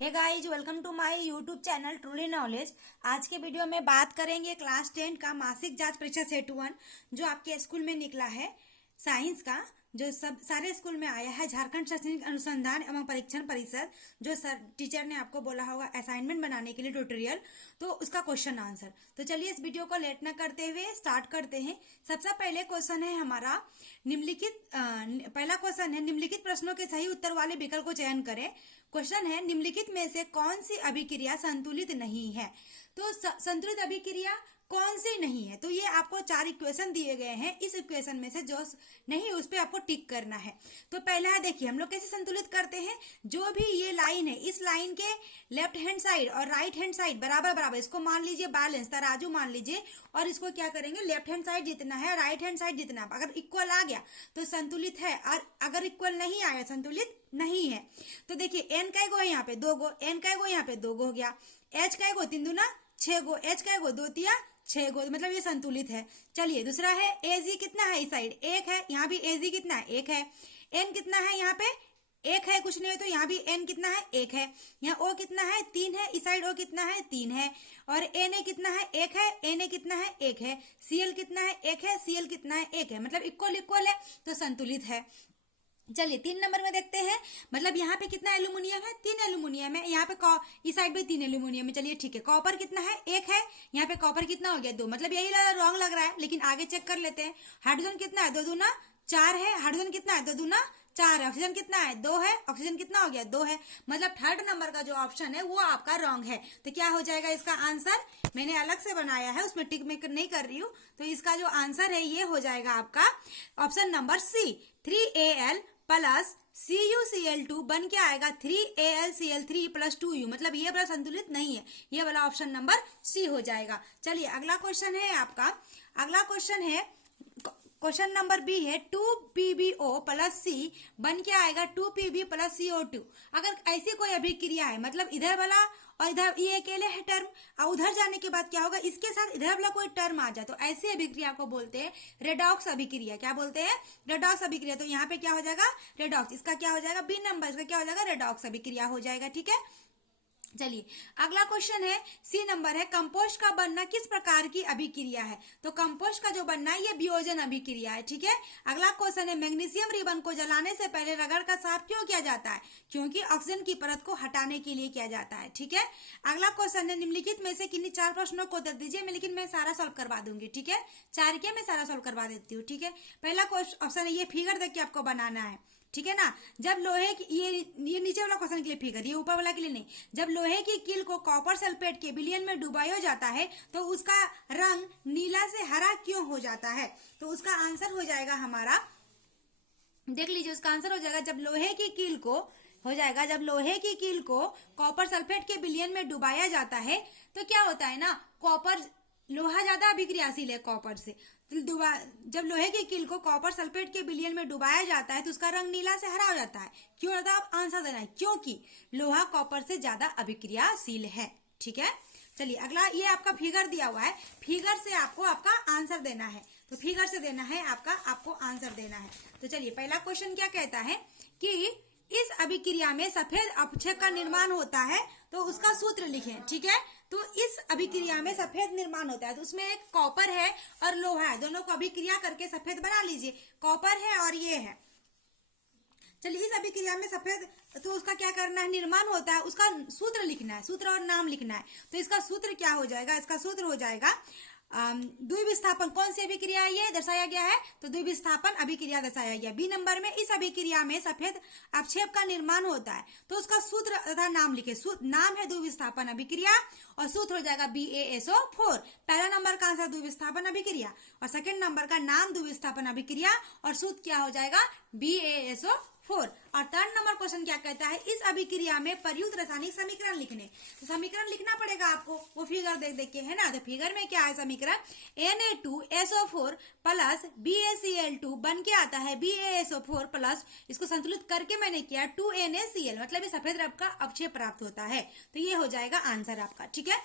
Hey guys, welcome to my YouTube channel truly knowledge. आज के video में बात करेंगे क्लास 10 का मासिक जांच परीक्षा सेट 1 जो आपके स्कूल में निकला है साइंस का, जो सब सारे स्कूल में आया है। झारखंड शैक्षणिक अनुसंधान एवं परीक्षण परिषद, जो सर टीचर ने आपको बोला होगा असाइनमेंट बनाने के लिए ट्यूटोरियल, तो उसका क्वेश्चन आंसर। तो चलिए इस वीडियो को लेट न करते हुए स्टार्ट करते हैं। सबसे पहले क्वेश्चन है हमारा पहला क्वेश्चन है निम्नलिखित प्रश्नों के सही उत्तर वाले विकल्प को चयन करें। क्वेश्चन है निम्नलिखित में से कौन सी अभिक्रिया संतुलित नहीं है। तो संतुलित अभिक्रिया कौन सी नहीं है, तो ये आपको 4 इक्वेशन दिए गए हैं। इस इक्वेशन में से जो नहीं उस पे आपको टिक करना है। तो पहला है, देखिए हम लोग कैसे संतुलित करते हैं। जो भी ये लाइन है, इस लाइन के लेफ्ट हैंड साइड और राइट हैंड साइड बराबर बराबर, इसको मान लीजिए बैलेंस तराजू मान लीजिए, और इसको क्या करेंगे, लेफ्ट हैंड साइड जितना है राइट हैंड साइड जितना, अगर इक्वल आ गया तो संतुलित है, और अगर इक्वल नहीं आया संतुलित नहीं है। तो देखिए एन का गो है यहाँ पे 2 गो, एन का गो यहाँ पे 2 गो हो गया, एच का गो 3 दूना 6 गो, एच का गो 2 तिया 6 गो, मतलब ये संतुलित है। चलिए दूसरा है एजी कितना है, इस साइड 1 है, यहाँ भी एजी कितना है 1 है, एन कितना है यहाँ पे 1 है, कुछ नहीं है तो यहाँ भी एन कितना है 1 है, यहाँ ओ कितना है 3 है, इस साइड ओ कितना है 3 है, और एन ए कितना है 1 है, एन ए कितना है 1 है, सीएल कितना है 1 है, सीएल कितना है 1 है, मतलब इक्वल इक्वल है तो संतुलित है। चलिए 3 नंबर में देखते हैं, मतलब यहाँ पे कितना एल्यूमिनियम है, 3 एल्यूमिनियम है, यहाँ पे इस साइड पे 3 एल्यूमिनियम है। चलिए ठीक है, कॉपर कितना है 1 है, यहाँ पे कॉपर कितना हो गया 2, मतलब यही रॉन्ग लग रहा है, लेकिन आगे चेक कर लेते हैं। हाइड्रोजन कितना है 2 दूना 4 है, हाइड्रोजन कितना है 2 दूना 4 है, ऑक्सीजन कितना है 2 है, ऑक्सीजन कितना हो गया 2 है, मतलब 3rd नंबर का जो ऑप्शन है वो आपका रॉन्ग है। तो क्या हो जाएगा इसका आंसर, मैंने अलग से बनाया है उसमें टिक मैं नहीं कर रही हूँ, तो इसका जो आंसर है ये हो जाएगा आपका option number C, 3Al plus CuCl2 बन के आएगा 3AlCl3 प्लस 2U, मतलब ये वाला संतुलित नहीं है, ये वाला ऑप्शन नंबर सी हो जाएगा। चलिए अगला क्वेश्चन है आपका, अगला क्वेश्चन है क्वेश्चन नंबर बी है 2PbO प्लस C बन के आएगा 2Pb प्लस CO2। अगर ऐसी कोई अभिक्रिया है, मतलब इधर वाला और इधर ये अकेले है टर्म, और उधर जाने के बाद क्या होगा, इसके साथ इधर वाला कोई टर्म आ जाए, तो ऐसी अभिक्रिया को बोलते हैं रेडॉक्स अभिक्रिया। क्या बोलते हैं, रेडॉक्स अभिक्रिया। तो यहाँ पे क्या हो जाएगा रेडॉक्स, इसका क्या हो जाएगा बी नंबर, इसका क्या हो जाएगा रेडॉक्स अभिक्रिया हो जाएगा। ठीक है, चलिए अगला क्वेश्चन है सी नंबर है, कंपोस्ट का बनना किस प्रकार की अभिक्रिया है। तो कंपोस्ट का जो बनना है ये वियोजन अभिक्रिया है। ठीक है, अगला क्वेश्चन है मैग्नीशियम रिबन को जलाने से पहले रगड़ का साफ क्यों किया जाता है, क्योंकि ऑक्सीजन की परत को हटाने के लिए किया जाता है। ठीक है, अगला क्वेश्चन है निम्नलिखित में से किन्हीं 4 प्रश्नों को उत्तर दीजिए, लेकिन मैं सारा सॉल्व करवा दूंगी। ठीक है, 4 के मैं सारा सॉल्व करवा देती हूँ। ठीक है, पहला ऑप्शन है, ये फिगर देख के आपको बनाना है। ठीक है ना, जब लोहे की ये नीचे वाला क्वेश्चन के लिए फिगर, ये ऊपर वाला के लिए नहीं। जब लोहे की कील को कॉपर सल्फेट के विलयन में डुबाया जाता है तो उसका रंग नीला से हरा क्यों हो जाता है। तो उसका आंसर हो जाएगा हमारा, देख लीजिए उसका आंसर हो जाएगा, जब लोहे की कील को हो जाएगा, जब लोहे की कील को कॉपर सल्फेट के विलयन में डुबाया जाता है तो क्या होता है ना, कॉपर लोहा ज्यादा अभिक्रियाशील है कॉपर से, जब लोहे की कील को कॉपर सल्फेट के विलयन में डुबाया जाता है तो उसका रंग नीला से हरा हो जाता है। क्यों होता है, आप आंसर देना है, क्योंकि लोहा कॉपर से ज्यादा अभिक्रियाशील है। ठीक है, चलिए अगला, ये आपका फिगर दिया हुआ है, फिगर से आपको आपका आंसर देना है, तो फिगर से देना है आपको आंसर देना है। तो चलिए पहला क्वेश्चन क्या कहता है कि इस अभिक्रिया में सफेद अपक्षय का निर्माण होता है, तो उसका सूत्र लिखें। ठीक है, तो इस अभिक्रिया में सफेद निर्माण होता है, तो उसमें एक कॉपर है और लोहा है, दोनों को अभिक्रिया करके सफेद बना लीजिए। कॉपर है और ये है, चलिए इस अभिक्रिया में सफेद, तो उसका क्या करना है, निर्माण होता है, उसका सूत्र लिखना है, सूत्र और नाम लिखना है। तो इसका सूत्र क्या हो जाएगा, इसका सूत्र हो जाएगा द्विविस्थापन। कौन सी अभिक्रिया ये दर्शाया गया है, तो द्विविस्थापन अभिक्रिया दर्शाया गया। बी नंबर में इस अभिक्रिया में सफेद अपक्षेप का निर्माण होता है, तो उसका सूत्र तथा नाम लिखे। नाम है द्विविस्थापन अभिक्रिया और सूत्र हो जाएगा BaSO4। पहला नंबर का आंसर द्विविस्थापन अभिक्रिया, और सेकंड नंबर का नाम द्विविस्थापन अभिक्रिया, और सूत्र क्या हो जाएगा BaSO4। और 3rd नंबर क्वेश्चन क्या कहता है, इस अभिक्रिया में प्रयुक्त रासायनिक समीकरण लिखने। तो समीकरण लिखना पड़ेगा आपको, वो फिगर देख के है ना। तो फिगर में क्या है समीकरण, Na2SO4 प्लस BaCl2 बन के आता है BaSO4 प्लस, इसको संतुलित करके मैंने किया 2NaCl, मतलब ये सफेद रंग का अपक्षय प्राप्त होता है। तो ये हो जाएगा आंसर आपका। ठीक है,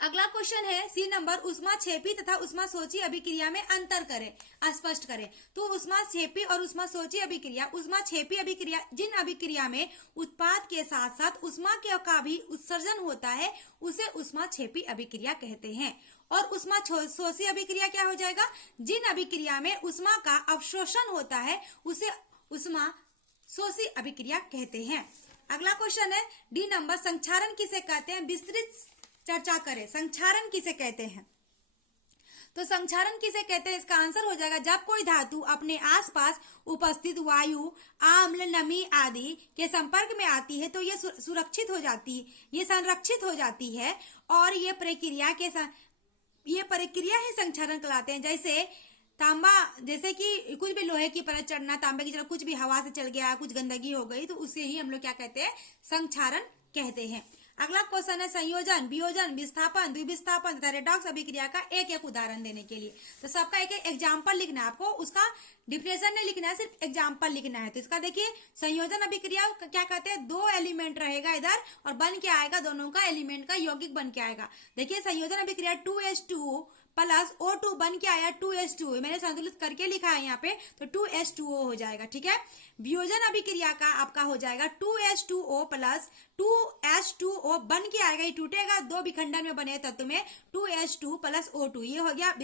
अगला क्वेश्चन है सी नंबर, ऊष्माक्षेपी तथा ऊष्माशोषी अभिक्रिया में अंतर करें, स्पष्ट करें। तो ऊष्माक्षेपी और ऊष्माशोषी अभिक्रिया, ऊष्माक्षेपी अभिक्रिया जिन अभिक्रिया में उत्पाद के साथ साथ ऊष्मा का भी उत्सर्जन होता है उसे ऊष्माक्षेपी अभिक्रिया कहते हैं। और ऊष्माशोषी अभिक्रिया क्या हो जाएगा, जिन अभिक्रिया में ऊष्मा का अवशोषण होता है उसे ऊष्माशोषी अभिक्रिया कहते हैं। अगला क्वेश्चन है डी नंबर, संक्षारण किसे कहते हैं, विस्तृत चर्चा करें। संक्षारण किसे कहते हैं, तो संक्षारण किसे कहते हैं, इसका आंसर हो जाएगा जब कोई धातु अपने आसपास उपस्थित वायु, आम्ल, नमी आदि के संपर्क में आती है तो ये सुरक्षित हो जाती है, ये संरक्षित हो जाती है और ये प्रक्रिया ही संक्षारण कहलाते हैं। जैसे तांबा, जैसे कि कुछ भी लोहे की परत चढ़ना, तांबे की तरह कुछ भी हवा से चल गया, कुछ गंदगी हो गई तो उसे ही हम लोग क्या कहते हैं, संक्षारण कहते हैं। अगला क्वेश्चन है संयोजन, वियोजन, विस्थापन, द्विविस्थापन तथा रेडॉक्स अभिक्रिया का एक एक उदाहरण देने के लिए। तो सबका एक एक एग्जाम्पल लिखना है आपको, उसका डिफिनेशन नहीं लिखना है, सिर्फ एग्जाम्पल लिखना है। तो इसका देखिए, संयोजन अभिक्रिया क्या कहते हैं, दो एलिमेंट रहेगा इधर और बन के आएगा, दोनों का एलिमेंट का यौगिक बन के आएगा। देखिए संयोजन अभिक्रिया 2H2 प्लस O2 बन के आया 2H2, मैंने संतुलित करके लिखा है यहाँ पे, तो 2H2O हो जाएगा, ठीक है। वियोजन अभिक्रिया का आपका हो जाएगा 2H2O प्लस 2H2O बन के आएगा, ये टूटेगा, दो विखंडन में बने तत्व में 2H2 प्लस O2, ये हो गया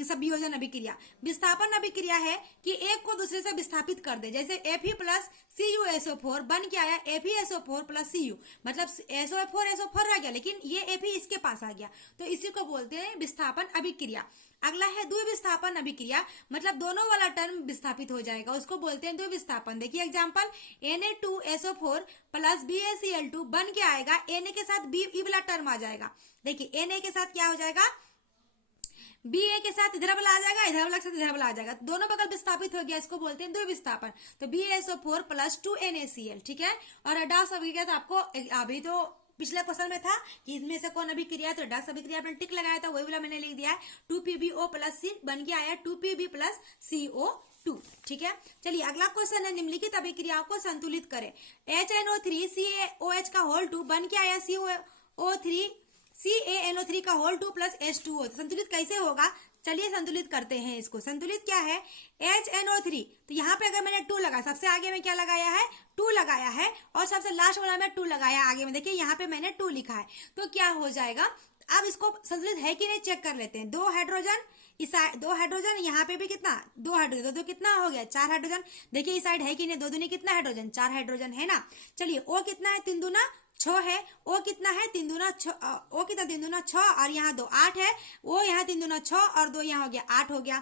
सब वियोजन अभिक्रिया। विस्थापन अभिक्रिया है कि एक को दूसरे से विस्थापित कर दे, जैसे Fe प्लस CuSO4 बन के आया FeSO4 प्लस Cu, मतलब SO4 रह गया लेकिन ये Fe इसके पास आ गया, तो इसी को बोलते हैं विस्थापन अभिक्रिया। अगला है द्विविस्थापन अभिक्रिया, मतलब दोनों वाला टर्म विस्थापित हो जाएगा, उसको बोलते हैं द्विविस्थापन। देखिए एग्जांपल, Na2SO4 प्लस BaCl2 बन के आएगा, Na के साथ B वाला टर्म आ जाएगा। देखिए Na के साथ क्या हो जाएगा, Ba के साथ इधर वाला आ जाएगा, इधर वाला के साथ इधर वाला आ जाएगा, दोनों बगल विस्थापित हो गया, इसको बोलते हैं द्विविस्थापन। तो BaSO4 प्लस 2NaCl, ठीक है। और रेडॉक्स अभिक्रिया तो आपको अभी तो पिछले क्वेश्चन में था कि इसमें से कौन अभिक्रिया, तो रेडॉक्स अभिक्रिया आपने टिक लगाया था, वही वाला मैंने लिख दिया है। 2PbO प्लस C बन के आया 2Pb प्लस CO2, ठीक है। चलिए अगला क्वेश्चन है, निम्नलिखित अभिक्रियाओं को संतुलित करें। HNO3 CaOH का होल 2 बन के आया CaNO3 का होल 2 प्लस H2O, संतुलित कैसे होगा, चलिए संतुलित करते हैं इसको। संतुलित क्या है, HNO3, तो यहाँ पे अगर मैंने 2 लगाया, सबसे आगे में क्या लगाया है, 2 लगाया है, और सबसे लास्ट वाला में 2 लगाया आगे में, देखिए यहाँ पे मैंने 2 लिखा है, तो क्या हो जाएगा, अब इसको संतुलित है कि नहीं चेक कर लेते हैं। 2 हाइड्रोजन, दो हाइड्रोजन, यहाँ पे भी कितना, 2 हाइड्रोजन, दो कितना हो गया, 4 हाइड्रोजन। देखिए इस साइड है कि नहीं, 2 दूनी कितना हाइड्रोजन, 4 हाइड्रोजन है ना। चलिए O कितना है, 3 दूना 6 है, O कितना है, 3 दूना 6, O कितना 3 दूना 6 और यहाँ 2 8 है, O यहाँ 3 दूना 6 और 2 यहाँ हो गया 8 हो गया,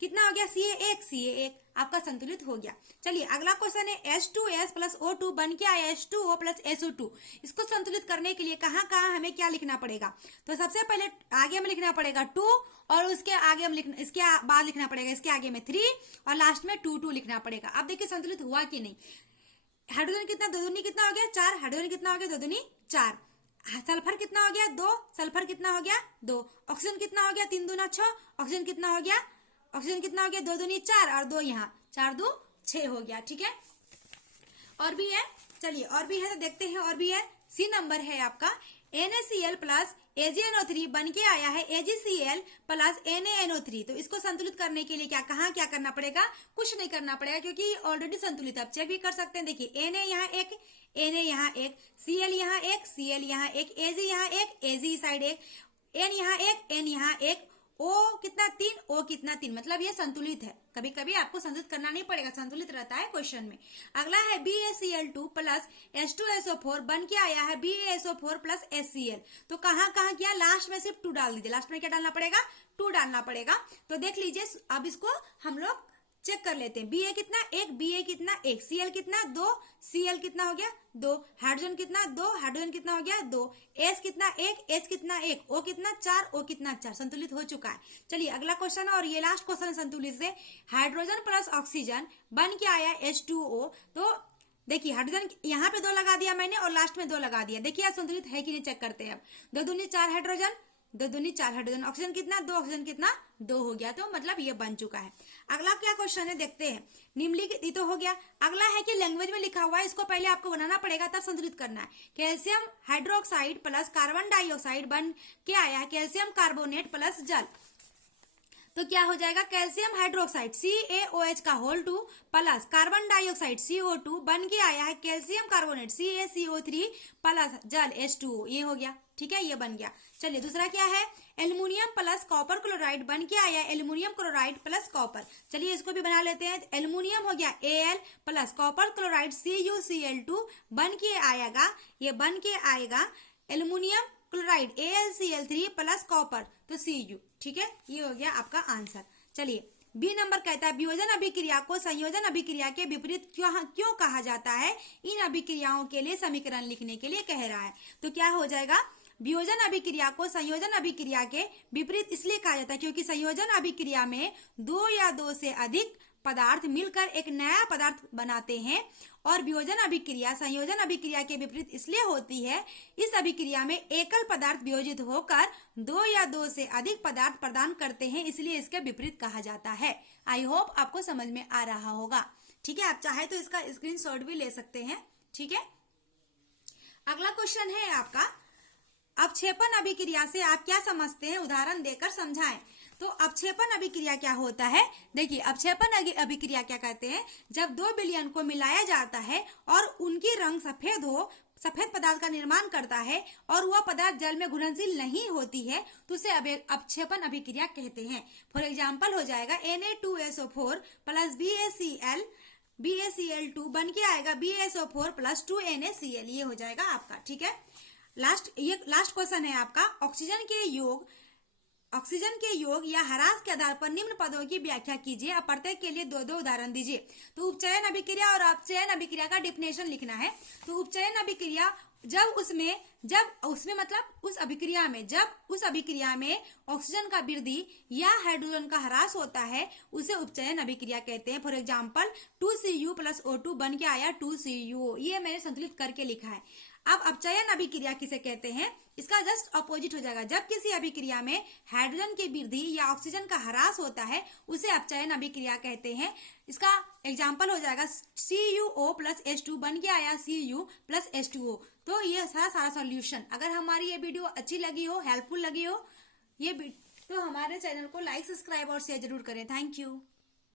कितना हो गया, CA1 आपका संतुलित हो गया। चलिए अगला क्वेश्चन है H2S प्लस O2 बन के आया H2O प्लस SO2, इसको संतुलित करने के लिए कहाँ कहाँ हमें क्या लिखना पड़ेगा, तो सबसे पहले आगे में लिखना पड़ेगा 2 और उसके आगे में इसके बाद लिखना पड़ेगा, इसके आगे में 3 और लास्ट में 2 लिखना पड़ेगा। अब देखिए संतुलित हुआ कि नहीं। हाइड्रोजन कितना, 2 दूनी कितना हो गया 4, हाइड्रोजन कितना हो गया 2 दूनी 4, सल्फर कितना हो गया 2, सल्फर कितना हो गया 2, ऑक्सीजन कितना हो गया 3 दूना 6, ऑक्सीजन कितना हो गया 2 दूनी 4 और 2 यहाँ 4 2 6 हो गया, ठीक है। और भी है, चलिए और भी है तो देखते हैं, और भी है। सी नंबर है आपका NaCl प्लस AgNO3 बन के आया है AgCl प्लस NaNO3, तो इसको संतुलित करने के लिए क्या करना पड़ेगा, कुछ नहीं करना पड़ेगा क्योंकि ऑलरेडी संतुलित, आप चेक भी कर सकते हैं। देखिए Na यहाँ एक, Na यहाँ एक, Cl यहाँ एक, Cl यहाँ एक, Ag यहाँ एक, Ag साइड एक, N यहाँ एक, N यहाँ एक, O कितना 3, O कितना 3, मतलब ये संतुलित है। कभी कभी आपको संतुलित करना नहीं पड़ेगा, संतुलित रहता है क्वेश्चन में। अगला है BaCl2 प्लस H2SO4 बन के आया है BaSO4 प्लस HCl, तो कहाँ किया, लास्ट में सिर्फ 2 डाल दीजिए, लास्ट में क्या डालना पड़ेगा, 2 डालना पड़ेगा। तो देख लीजिए, अब इसको हम लोग चेक कर लेते हैं। Ba कितना 1, Ba कितना 1, Cl कितना 2, Cl कितना हो गया 2, हाइड्रोजन कितना 2, हाइड्रोजन कितना हो गया 2, S कितना 1, S कितना 1, O कितना 4, O कितना 4, संतुलित हो चुका है। चलिए अगला क्वेश्चन और ये लास्ट क्वेश्चन संतुलित से, हाइड्रोजन प्लस ऑक्सीजन बन के आया H2O, तो देखिए हाइड्रोजन यहाँ पे 2 लगा दिया मैंने और लास्ट में 2 लगा दिया। देखिए संतुलित है कि नहीं चेक करते हैं। अब 2 दूनी 4 हाइड्रोजन, 2 दूनी 4 हाइड्रोजन, ऑक्सीजन कितना 2, ऑक्सीजन कितना 2 हो गया, तो मतलब ये बन चुका है। अगला क्या क्वेश्चन है देखते हैं। निम्नलिखित तो हो गया। अगला है कि लैंग्वेज में लिखा हुआ है, इसको पहले आपको बनाना पड़ेगा तब संतुलित करना है। Calcium hydroxide plus carbon dioxide बन के आया है कैल्शियम कार्बोनेट प्लस जल, तो क्या हो जाएगा कैल्शियम हाइड्रोक्साइड CaOH का whole 2 plus carbon dioxide CO2 बन के आया है कैल्शियम कार्बोनेट CaCO3 प्लस जल H2O, ये हो गया। ठीक है, ये बन गया। चलिए दूसरा क्या है, एल्युमिनियम प्लस कॉपर क्लोराइड बन के आया एल्युमिनियम क्लोराइड प्लस कॉपर। चलिए इसको भी बना लेते हैं। एल्युमिनियम हो गया Al plus copper chloride CuCl2 बन के आएगा, ये बन के आएगा aluminium chloride AlCl3 plus copper, तो Cu। ठीक है, ये हो गया आपका आंसर। चलिए बी नंबर कहता है वियोजन अभिक्रिया को संयोजन अभिक्रिया के विपरीत क्यों कहा जाता है, इन अभिक्रियाओं के लिए समीकरण लिखने के लिए कह रहा है। तो क्या हो जाएगा, वियोजन अभिक्रिया को संयोजन अभिक्रिया के विपरीत इसलिए कहा जाता है क्योंकि संयोजन अभिक्रिया में 2 या 2 से अधिक पदार्थ मिलकर एक नया पदार्थ बनाते हैं, और वियोजन अभिक्रिया संयोजन अभिक्रिया के विपरीत इसलिए होती है, इस अभिक्रिया में एकल पदार्थ वियोजित होकर 2 या 2 से अधिक पदार्थ प्रदान करते हैं, इसलिए इसके विपरीत कहा जाता है। आई होप आपको समझ में आ रहा होगा। ठीक है, आप चाहे तो इसका स्क्रीनशॉट भी ले सकते हैं। ठीक है, अगला क्वेश्चन है आपका अवक्षेपण अभिक्रिया से आप क्या समझते हैं, उदाहरण देकर समझाएं। तो अवक्षेपण अभिक्रिया क्या होता है, देखिए अवक्षेपण अभिक्रिया क्या कहते हैं, जब 2 विलयन को मिलाया जाता है और उनकी रंग सफेद हो, सफेद पदार्थ का निर्माण करता है और वह पदार्थ जल में घुलनशील नहीं होती है, तो उसे अवक्षेपण अभिक्रिया कहते हैं। फॉर एग्जाम्पल हो जाएगा Na2SO4 प्लस BaCl2 बन के आएगा BaSO4 प्लस 2NaCl, ये हो जाएगा आपका। ठीक है, लास्ट क्वेश्चन है आपका ऑक्सीजन के योग या ह्रास के आधार पर निम्न पदों की व्याख्या कीजिए। अब प्रत्येक के लिए 2-2 उदाहरण दीजिए। तो उपचयन अभिक्रिया और अपचयन अभिक्रिया का डिफिनेशन लिखना है। तो उपचयन अभिक्रिया जब उसमें मतलब उस अभिक्रिया में ऑक्सीजन का वृद्धि या हाइड्रोजन का ह्रास होता है, उसे उपचयन अभिक्रिया कहते हैं। For example 2Cu plus O2 बन के आया 2CuO, ये मैंने संतुलित करके लिखा है। अब अपचयन अभिक्रिया किसे कहते हैं, इसका जस्ट अपोजिट हो जाएगा। जब किसी अभिक्रिया में हाइड्रोजन की वृद्धि या ऑक्सीजन का ह्रास होता है, उसे अपचयन अभिक्रिया कहते हैं। इसका एग्जाम्पल हो जाएगा CuO प्लस H2 बन के आया Cu प्लस H2O। तो ये सारा सॉल्यूशन। अगर हमारी ये वीडियो अच्छी लगी हो, हेल्पफुल लगी हो तो हमारे चैनल को लाइक, सब्सक्राइब और शेयर जरूर करें। Thank you.